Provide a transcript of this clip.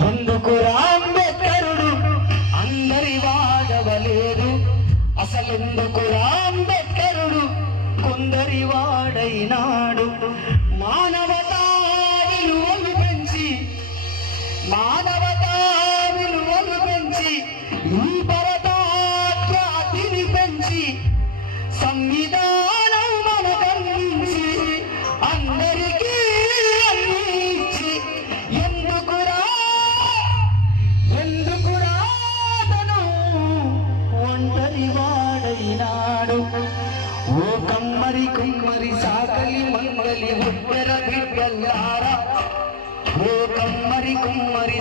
ఎందుకురా అంబేద్కరుడు అందరి వాడవలేదు, అసలెందుకురా అంబేద్కరుడు కొందరి వాడైనాడు. మానవతా విలువలు పెంచి ఈ భరతాఖ్యాతిని పెంచి సంవిధానం మనకందించి అందరికీ అందించి ఎందుకురా తను ఒంటరి వాడైనాడు. ఓ కమ్మరి కుమ్మరి సాకలి మంగలి ఉత్తర బిడ్డల్లారా, ఓ కమ్మరి కుమ్మరి